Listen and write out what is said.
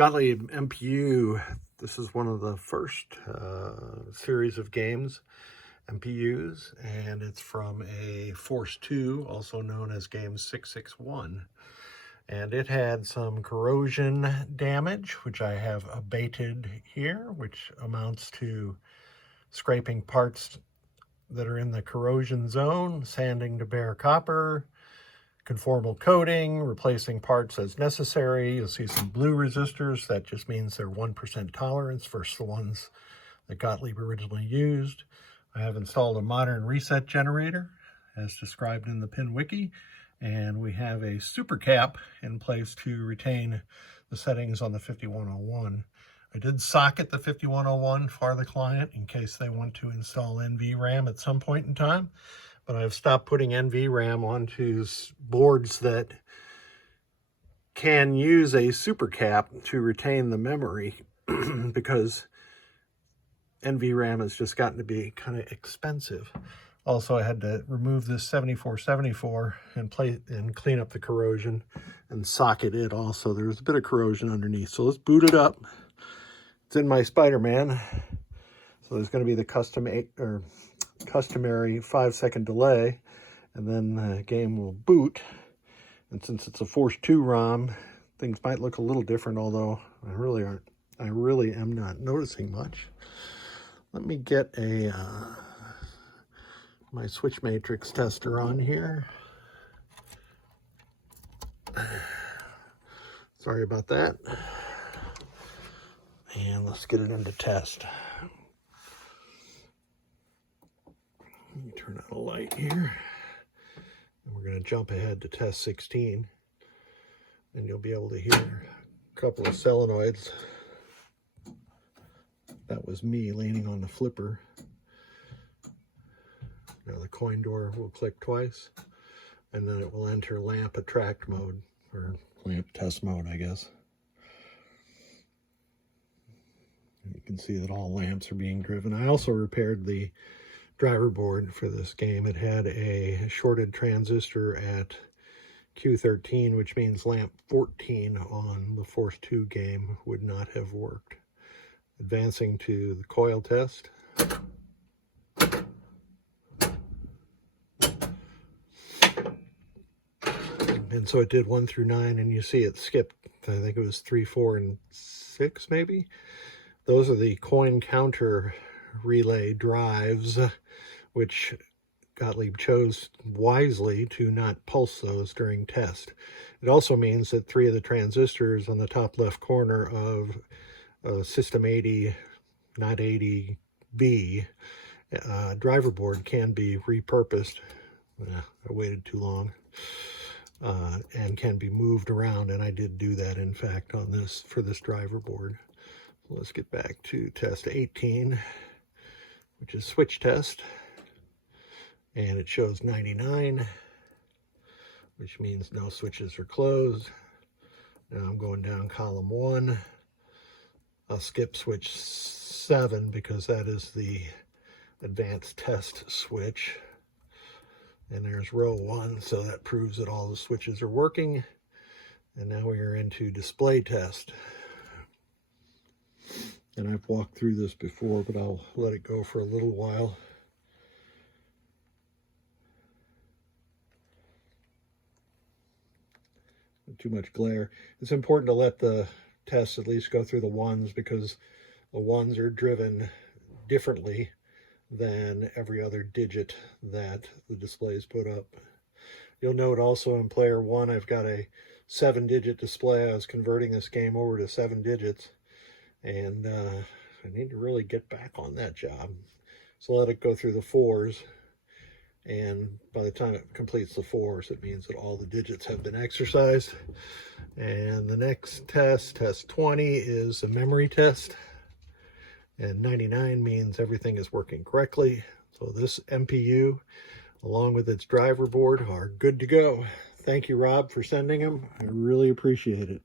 Gottlieb MPU. This is one of the first series of games, MPUs, and it's from a Force 2, also known as game 661. And it had some corrosion damage, which I have abated here, which amounts to scraping parts that are in the corrosion zone, sanding to bare copper, conformal coating, replacing parts as necessary. You'll see some blue resistors. That just means they're 1% tolerance versus the ones that Gottlieb originally used. I have installed a modern reset generator as described in the pin wiki, and we have a super cap in place to retain the settings on the 5101. I did socket the 5101 for the client in case they want to install NVRAM at some point in time. But I've stopped putting NVRAM onto boards that can use a super cap to retain the memory because NVRAM has just gotten to be kind of expensive. Also, I had to remove this 7474 and clean up the corrosion and socket it also. There's a bit of corrosion underneath. So let's boot it up. It's in my Spider-Man. So there's going to be the customary 5-second delay, and then the game will boot. And since it's a Force 2 ROM, things might look a little different, although I really am not noticing much. Let me get a my switch matrix tester on here. Sorry about that. And let's get it into test. Let me turn on a light here. And we're going to jump ahead to test 16. And you'll be able to hear a couple of solenoids. That was me leaning on the flipper. Now the coin door will click twice, and then it will enter lamp attract mode, or lamp test mode, I guess. And you can see that all lamps are being driven. I also repaired the driver board for this game. It had a shorted transistor at Q13, which means lamp 14 on the Force 2 game would not have worked. Advancing to the coil test. And so it did 1 through 9, and you see it skipped, I think it was 3, 4, and 6 maybe. Those are the coin counter relay drives, which Gottlieb chose wisely to not pulse those during test. It also means that 3 of the transistors on the top left corner of System 80, not 80B, driver board can be repurposed. I waited too long. And can be moved around, and I did do that, in fact, on this for this driver board. So let's get back to test 18, which is switch test, and it shows 99, which means no switches are closed. Now I'm going down column 1. I'll skip switch 7 because that is the advanced test switch. And there's row 1, so that proves that all the switches are working. And now we are into display test. And I've walked through this before, but I'll let it go for a little while. Too much glare. It's important to let the test at least go through the ones, because the ones are driven differently than every other digit that the displays put up. You'll note also in player 1, I've got a 7-digit display. I was converting this game over to 7 digits, and I need to really get back on that job. So let it go through the 4s, and by the time it completes the 4s, it means that all the digits have been exercised. And the next test, test 20, is a memory test. And 99 means everything is working correctly. So this MPU, along with its driver board, are good to go. Thank you, Rob, for sending them. I really appreciate it.